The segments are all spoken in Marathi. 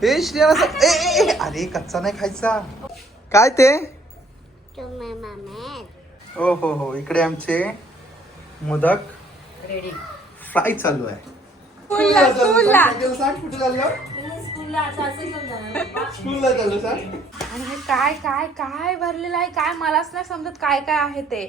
हे श्रेयाला अरे कच्चा नाही खायचा. काय ते? हो हो हो, इकडे आमचे मोदक रेडी फ्राय चालू आहे. स्कूलला कुठे चाललो? स्कूलला चाललो सर. आणि हे काय काय काय भरलेलं आहे काय मलाच नाही समजत काय काय आहे ते.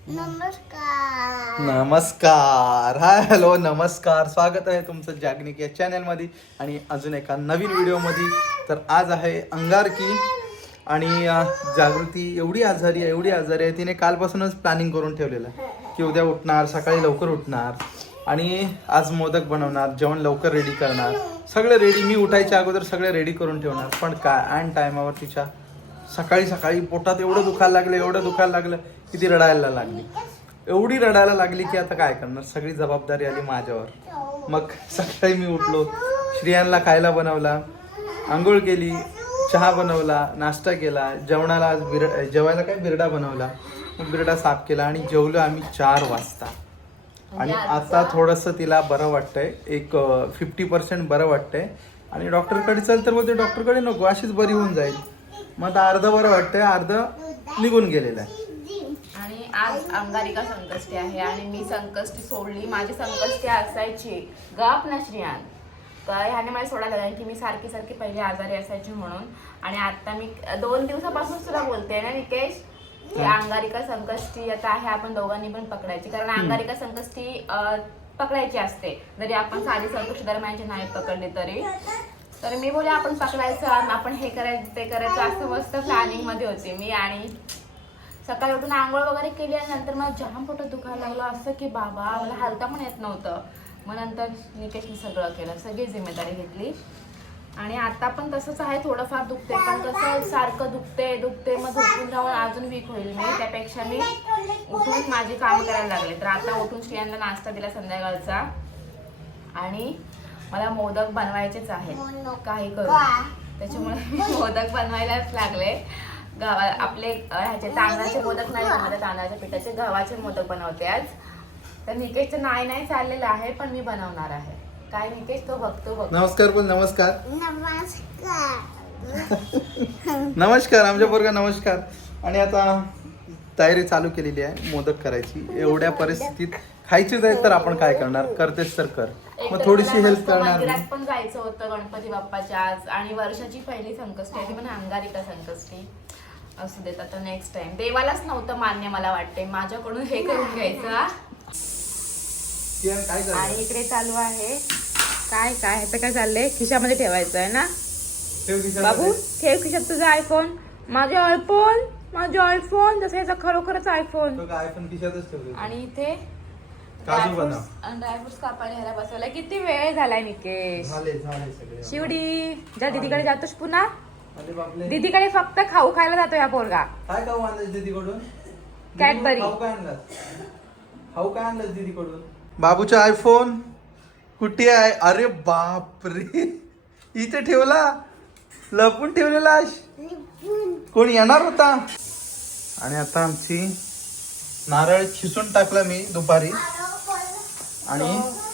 नमस्कार, हाय हॅलो नमस्कार, स्वागत आहे तुमचं जागनिक या चॅनलमध्ये आणि अजून एका नवीन व्हिडिओमध्ये. तर आज आहे अंगारकी आणि जागृती एवढी आजारी आहे तिने कालपासूनच प्लॅनिंग करून ठेवलेलं आहे की उद्या उठणार, सकाळी लवकर उठणार आणि आज मोदक बनवणार, जेवण लवकर रेडी करणार, सगळं रेडी. मी उठायच्या अगोदर सगळं रेडी करून ठेवणार. पण काय ऐन टायमावर तिच्या सकाळी पोटात एवढं दुखायला लागलं की ती रडायला लागली. एवढी रडायला लागली की आता काय करणार, सगळी जबाबदारी आली माझ्यावर. मग सकाळी मी उठलो, श्रियांना खायला बनवला, आंघोळ केली, चहा बनवला, नाश्ता केला, जेवणाला आज जेवायला काय बिरडा बनवला, मग बिरडा साफ केला आणि जेवलो आम्ही 4 वाजता. आणि आता थोडंसं तिला बरं वाटतंय, एक 50% बरं वाटतंय. आणि डॉक्टरकडे चल तर बोलते डॉक्टरकडे नको, अशीच बरी होऊन जाईल. मग आता अर्ध बरं वाटतंय, अर्ध निघून गेलेलं आहे. आणि आज अंगारिका संकष्टी आहे आणि मी संकष्टी सोडली. माझी संकष्टी असायची गप ना श्रियान, तर ह्याने मला सोडायला लागला की मी सारखी पहिले आजारी असायची म्हणून. आणि आता मी 2 दिवसापासून तुला बोलते ना निकेश की अंगारिका संकष्टी आता आहे, आपण दोघांनी पण पकडायची. कारण अंगारिका संकष्टी पकडायची असते, जरी आपण साधी संकष्टी दरम्यानची नाही पकडली तरी. तर मी बोले आपण पकडायचं, आपण हे करायचं ते करायचं, असं मस्त प्लॅनिंग मध्ये होते मी. आणि सकाळी उठून आंघोळ वगैरे केली आणि नंतर मला जाम पोटात दुखायला लागलं, असं की बाबा मला हलता पण येत नव्हतं. मग नंतर निकेशने सगळं केलं, सगळी जिम्मेदारी घेतली. आणि आता पण तसंच आहे, थोडंफार दुखते, पण कसं सारखं दुखते मग झोपून राहून अजून वीक होईल मी. त्यापेक्षा मी उठून माझी कामं करायला लागले. तर आता उठून श्रियांना नाश्ता दिला संध्याकाळचा आणि मला मोदक बनवायचेच आहेत काही करू, त्याच्यामुळे मी मोदक बनवायलाच लागले. आपले ह्याचे तांदळाचे मोदक नाही बनवते, तांदळाच्या पिठाचे गव्हाचे मोदक बनवते आज. तर निकेशचं नाही चाललेलं आहे, पण मी बनवणार आहे. काय निकेश तो बघतो. नमस्कार बोल. नमस्कार नमस्कार आमच्या पोरगा नमस्कार. आणि आता तयारी चालू केलेली आहे मोदक करायची. एवढ्या परिस्थितीत खायचीच आहे तर आपण काय करणार, करतेच तर कर, मग थोडीशी हेल्प करणार. मंदिरात पण जायचं होतं गणपती बाप्पाच्या आज, आणि वर्षाची पहिली संकष्टी आहे ती पण अंगारिका संकष्टी. असू देत आता नेक्स्ट टाइम. देवालाच नव्हतं मान्य मला वाटते, माझ्याकडून हे करून घ्यायचं. आणि इकडे चालू आहे काय ह्याचं काय चाललंय, खिशामध्ये ठेवायचं आहे ना बाबू, ठेव खिशात तुझा आयफोन. माझे आयफोन जसं याचा खरोखरच आयफोन खिशातच ठेवतो. आणि इथे ड्रायफ्रुट्स कापायला ह्याला बसवलाय. किती वेळ झालाय निकेश. शिवडी जा दीदीकडे जातोस पुन्हा. दीदीकडे फक्त खाऊ खायला जातो या पोरगा. काय खाऊ आणलं दीदीकडून? कॅडबरी. खाऊ काय आणलं दीदीकडून? बाबूचा आयफोन कुठे आहे? अरे बापरे, इथे ठेवला, लपून ठेवलेला. कोण येणार होता? आणि आता आमची नारळ खिसून टाकला मी दुपारी. आणि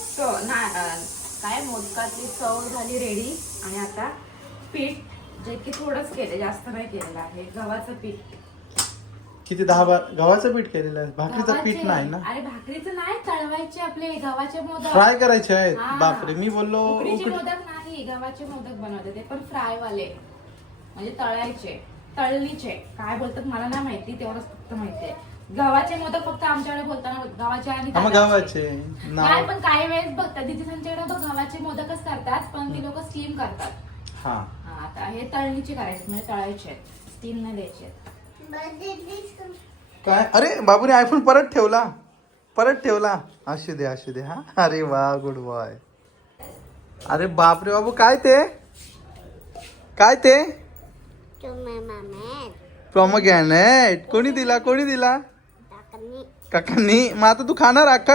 काय मोदकातली चव झाली रेडी. आणि आता पीठ जे की थोडंच केलं, जास्त नाही केलेलं आहे. गव्हाचं पीठ किती 10-12 गव्हाचं पीठ केलेलं आहे. भाकरीचं पीठ नाही ना? अरे भाकरीचं नाही, तळवायचे आपले गव्हाचे मोदक, फ्राय करायचे आहेत. बापरे, मी बोललो उकडीचे मोदक नाही, गव्हाचे मोदक बनवते ते पण फ्राय वाले, म्हणजे तळायचे, तळणीचे काय बोलतात मला नाही माहिती, तेवढंच फक्त माहितीये. गव्हाचे मोदक फक्त आमच्याकडे बोलताना गव्हाचे आणि गव्हाचे नाही, पण काही वेळेस बघतात दिदी त्यांच्याकडे गव्हाचे मोदकच करतात, पण ती लोक स्टीम करतात. हा आता हे तळणीचे करायचे, म्हणजे तळायचे, स्टीम नाही द्यायचे. काय? अरे बाबूने आयफोन परत ठेवला. असू दे हा. अरे वा, गुड बॉय. अरे बापरे बाबू, काय ते प्रोमोग्रॅनेट कोणी दिला? काकांनी. मग आता तू खाणार? अक्का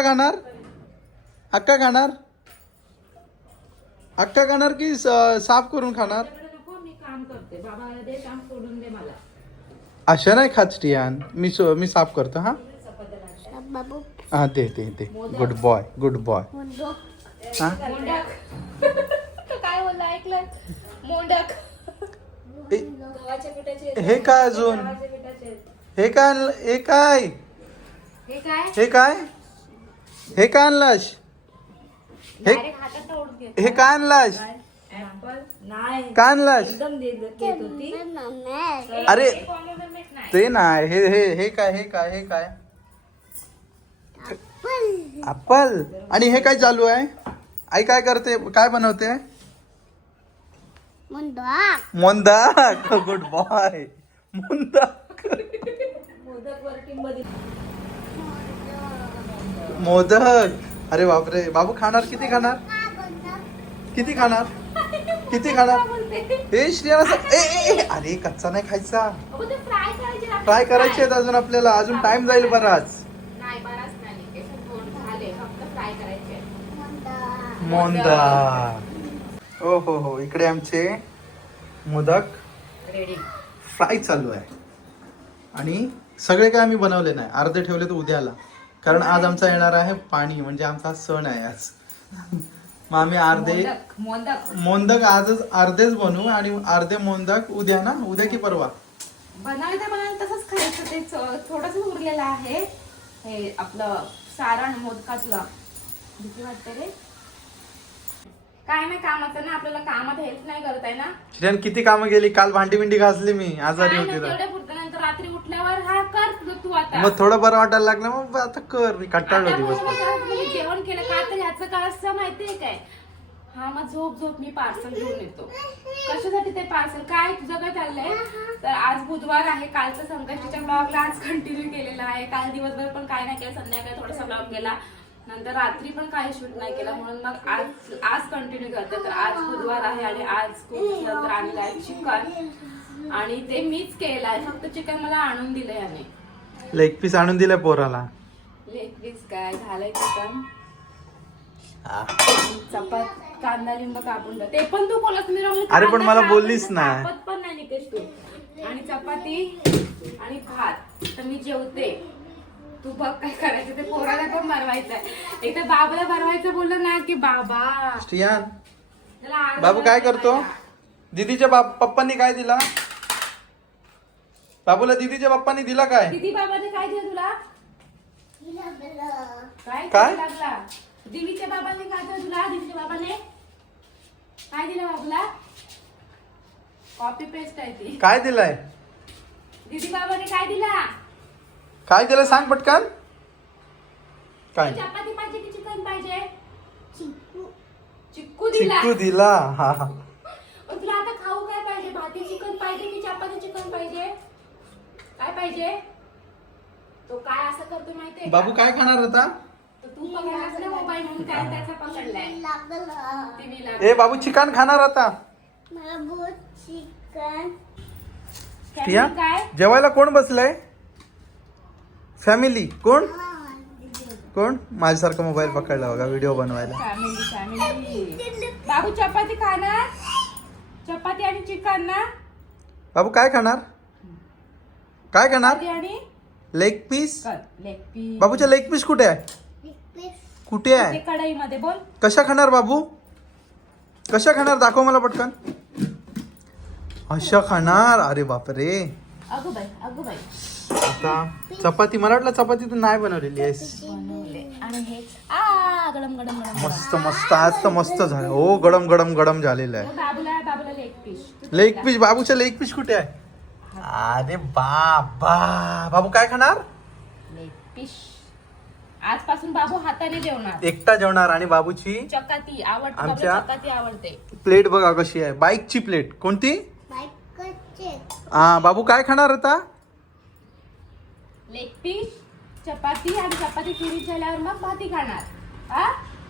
खाणार की साफ करून खाणार? मी काम करते, बाबाला दे काम, सोडून दे मला. अशा नाही खात स्टियान, मी साफ करतो. हा दे. Good boy. काय बोलला ऐकलं? मोदक हे काय अजून हे काय हे काय हे काय हे काय हे काय आणलास हे Direct हातात ओढून घे. हे काय आणलास नाही काय आणलास एकदम देत होती अरे हे pomegranate नाही. ते नाही हे हे हे काय हे काय हे काय ऍपल आणि हे काय चालू आहे आई काय करते काय बनवते मोंदक गुड बॉय मोंदक मोदक वरटीमध्ये मोदक अरे बापरे बाबू खाणार किती खाणार किती खाणार किती खाणार हे श्रेया अरे कच्चा नाही खायचा अगं ते फ्राय करायचे ना. ट्राय करायचे आहेत अजून आपल्याला अजून टाइम जाईल बराच नाही बराच नाही ते दोन झाले फक्त फ्राय करायचे. मोंदक हो हो हो इकडे आमचे मोदक रेडी. फ्राय चालू आहे आणि सगळे काय आम्ही बनवले नाही अर्धे ठेवले तर उद्याला कारण आज आमचा येणार आहे पाणी म्हणजे आमचा सण आहे आज मग आम्ही अर्धे मोदक मोदक आजच अर्धेच बनवू आणि अर्धे मोदक उद्या ना उद्या की परवा बनवायला तसंच खायचं ते थोडंच उरलेलं आहे हे आपलं सारण मोदकातलं. भीती वाटते रे काय नाही कामाचं ना आपल्याला कामात हेल्प नाही करताय ना. श्रेयन किती कामं गेली काल भांडी बिंडी घासली मी आजारी काय होती नाही, तर तेवढ्या पुरतं नंतर रात्री उठल्यावर हा कर तू आता. मग थोडं बरं वाटायला लागलं मग आता कर मी कंटाळलो आता दिवस बोलवा, मी जेवण केलं का तर ह्याचं काय असतं माहितीये काय हा मग झोप झोप मी पार्सल घेऊन येतो. कशासाठी ते पार्सल काय तुझं काय चाललंय तर आज बुधवार आहे कालचं संकष्टीच्या ब्लॉगला आज कंटिन्यू केलेला आहे. काल दिवसभर पण काय नाही केलं संध्याकाळी थोडासा ब्लॉग केला नंतर रात्री पण काही शूट नाही केला म्हणून मग आज कंटिन्यू करते. तर आज बुधवार आहे आणि आज खूप नंतर आणलं आहे चिकन आणि ते मीच केलं आहे फक्त चिकन मला आणून दिलं याने. लेग पीस आणून दिले पोराला लेग पीस काय झालंय चिकन चपात कांदा लिंब कापून ठेव. ते पण तू बोलत मी राहून अरे पण मला बोललीस नाही. कापत पण नाही निकेश तू. आणि चपाती आणि भात तर मी जेवते तू बघ काय करायचं ते पोराला पण भरवायचंय एकदा बाबाला भरवायचं बोललं ना की बाबा श्रियान त्याला आडवं बाबू काय करतो भरवायला. दीदीच्या पप्पांनी काय दिला बाबूला दीदीच्या पप्पांनी दिला काय दिदी बाबाने काय दिलं तुला काय काय? लागला दिदीच्या बाबाने काय दिलं तुला दिदीच्या बाबाने काय दिलं बाबूला कॉपी पेस्ट आहे ती काय दिलाय दिदी बाबाने काय दिला काय दिलं सांग पटकन काय चपाती पाहिजे की चिकन पाहिजे चिक्कू दिला चिक्कू दिला हा हा पण तुला आता खाऊ काय पाहिजे भाती चिकन पाहिजे की चपाती चिकन पाहिजे काय पाहिजे तो काय असं करतो माहितीये बाबू काय खाणार होता तर तू पकडलास ना मोबाईल म्हणून काय त्याचा पकडलाय टीव्ही ए बाबू चिकन खाणार होता काय जेवायला कोण बसलंय फॅमिली कोण कोण माझ्यासारखं मोबाईल पकडला बघा व्हिडिओ बनवायला फॅमिली फॅमिली बाबू चपाती खाणार चपाती आणि चिकन ना बाबू काय खाणार काय खाणार आणि लेग पीस लेग पीस बाबूच्या लेग पीस कुठे आहे कुठे आहे कढईमध्ये बोल कशा खाणार बाबू कशा खाणार दाखव मला पटकन अशा खाणार अरे बापरे अगो बाई आता चपाती मला वाटलं चपाती तू नाही बनवलेली आहेस बनवले आणि हेच गडम गडम गडम मस्त मस्त आज तर मस्त झालं हो गडम गडम गडम झालेलं आहे बाबूला लेग पीस लेग पीस बाबूच्या लेग पीस कुठे आहे अरे बाबा बाबू काय खाणार लेग पीस आजपासून बाबू हाताने जेवणार एकटा जेवणार आणि बाबूची चपाती आवडते आमच्या- बाबूला चपाती आवडते प्लेट बघा कशी आहे बाईकची प्लेट कोणती हा बाबू काय खाणार होता लेग पीस चपाती आणि चपाती फिनिश झाल्यावर मग भाती खाणार हा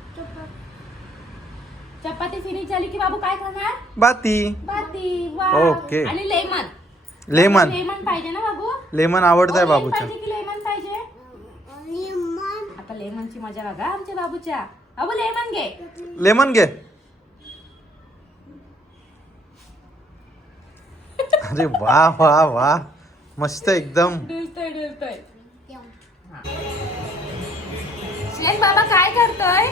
चपाती फिनिश झाली की बाबू काय खाणार बाती भाती वा ओके. आणि लेमन लेमन लेमन पाहिजे ना बाबू लेमन आवडतंय ओरिजिन बाबूचं पाहिजे की लेमन पाहिजे आता लेमनची मजा बघा आमच्या बाबूच्या बाबू लेमन घे लेमन घे अरे वा वा वा मस्त एकदम डुलतोय श्लेन बाबा काय करतोय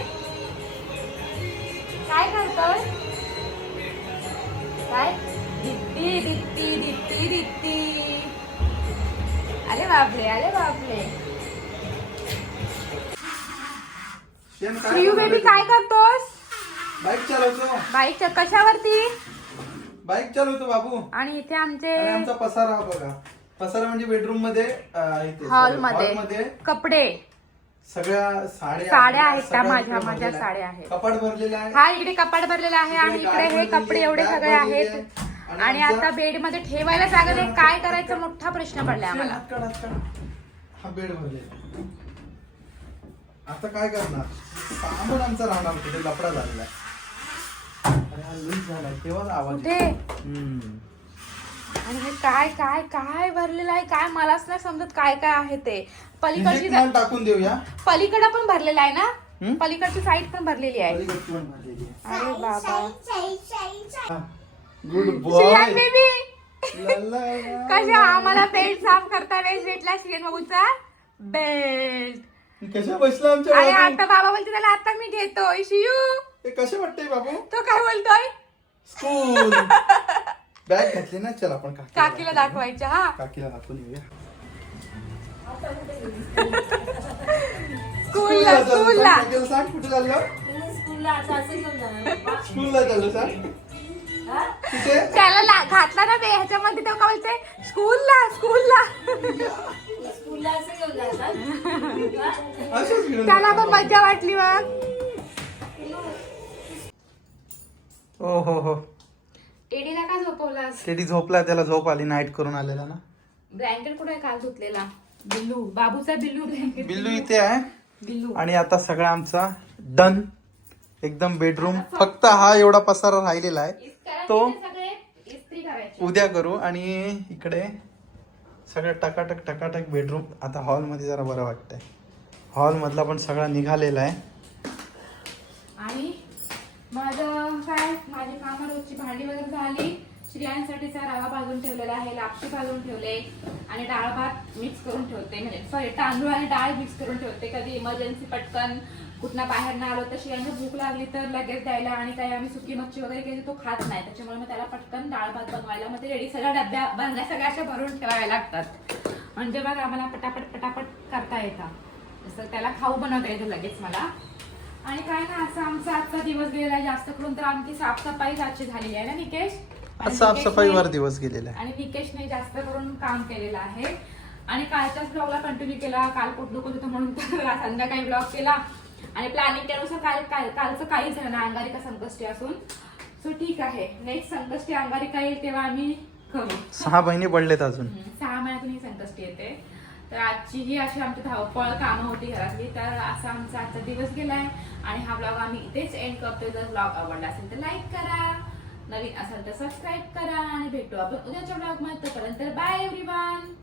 काय करतोय काय दित्ती दित्ती दित्ती दित्ती अरे बापरे अरे बापरे. शेण काय प्रियू बेबी काय करतोस? बाईक चालवतो. बाईकच्या कशावरती? बाईक चालवतो बाबू. आणि इथे आमचे आणि आमचा पसारा हा बघा. पसारा म्हणजे बेडरूम मध्ये इथे हॉल मध्ये मध्ये कपडे सगळ्या साड्या आहेत त्या सगळं माझ्या इकडे माझ्या भरलेलं आहे. साड्या आहेत. कपाट भरलेला आहे. हा इकडे कपाट भरलेला आहे आणि इकडे हे कपडे एवढे सगळे आहेत. आणि आता बेड मध्ये ठेवायला जागा नाही. काय करायचं मोठा प्रश्न पडलाय आम्हाला. हा बेड भरलेला. आता काय करणार? सामान आमचा राहणार कुठे लफडा झालेला आहे. अरे हा लूज झालाय तेव्हाच आवाज कुठे? हम्म. आणि हे काय काय काय भरलेलं आहे काय मलाच नाही समजत काय काय आहे ते. पलीकडची इंजेक्ट माल टाकून देऊया. पलीकडे पण भरलेलं आहे ना. हम्म? पलीकडची साईड पण भरलेली आहे. पलीकडची पण भरलेली आहे. अरे बाबा. Good Shriyan boy. बेबी कशा आम्हाला बेल्ट साफ करता वेळेस भेटला श्रियान बाबूचा बेल्ट. कशा बसला आमच्या आणि बाबू? आता बाबा बोलते त्याला आता मी घेतोय शियू. हे कसे वाटतंय बाबू? तो काय बोलतोय? स्कूल बॅग घातली ना. चल आपण काकीला दाखवायच्या. हा काकीला दाखवून येऊया. स्कूलला स्कूलला काकीला सांग कुठे चाललो. स्कूलला असं घेऊन जाणार. स्कूलला चाललो सांग. हा? कुठे? त्याला घातला ना बे ह्याच्यामध्ये तो काय बोलते स्कूलला स्कूलला. स्कूलला असं घेऊन जातात. हा? असंच घेऊन त्याला जातो. पण मज्जा वाटली मग. हो हो हो. टेडीला का झोपवलास? टेडी झोपला. त्याला झोप आली. नाईट करून आलेला ना. ब्लँकेट कुठे काल धुतलेला? बिल्लू बाबूचा बिल्लू ब्लँकेट. बिल्लू इथे आहे. बिल्लू. आणि आता सगळा आमचा डन एकदम बेडरूम. फक्त हा एवढा पसारा राहिलेला आहे तो सगळे इस्त्री करायची. उद्या करू. आणि इकडे सगळं टकाटक टकाटक बेडरूम. आता हॉलमध्ये जरा बरं वाटतंय. हॉल मधला पण सगळा निघालेला आहे. आणि माझं काय माझी कामं रोजची भांडी वगैरे झाली. स्त्रियांसाठीचा रवा भाजून ठेवलेला आहे. लापशी भाजून ठेवले आणि डाळ भात मिक्स करून ठेवते. म्हणजे सॉरी तांदूळ आणि डाळ मिक्स करून ठेवते. कधी इमर्जन्सी पटकन कुठनं बाहेर ना आलो तर स्त्रियांना भूक लागली तर लगेच द्यायला. आणि काही आम्ही सुकी मच्छी वगैरे केली तो खात नाही. त्याच्यामुळे मग त्याला पटकन डाळ भात बनवायला मग ते रेडी सगळ्या डब्या बनल्या सगळ्या अशा भरून ठेवाव्या लागतात. म्हणजे मग आम्हाला पटापट पटापट करता येतं. जसं त्याला खाऊ बनवता येतो लगेच मला. आणि काय ना असं आमचा आजचा दिवस गेलेला आहे. जास्त करून तर आमची साफसफाई आजची झालेली आहे ना निकेश. आज साफसफाईवर दिवस गेलेला आहे. आणि निकेशने जास्त करून काम केलेलं आहे. आणि कालच्याच ब्लॉगला कंटिन्यू केला. काल पोट दुखत होतं म्हणून तर संध्याकाळी ब्लॉग केला. आणि प्लॅनिंग त्यानुसार कालचं काहीच झालं ना अंगारिका संकष्टी असून. सो ठीक आहे. नेक्स्ट संकष्टी अंगारिका येईल तेव्हा आम्ही करू. 6 बहिणी पडलेत अजून. 6 महिन्यातून ही संकष्टी येते. तर आजची ही अशी आमची धावपळ कामं होती घरातली. तर असा आमचा आजचा दिवस गेलाय. आणि हा ब्लॉग आम्ही इथेच एंड करतोय. जर ब्लॉग आवडला असेल तर लाईक करा. नवीन असेल तर सबस्क्राईब करा. आणि भेटू आपण उद्याच्या ब्लॉग मध्ये. तोपर्यंत बाय एव्हरीवन.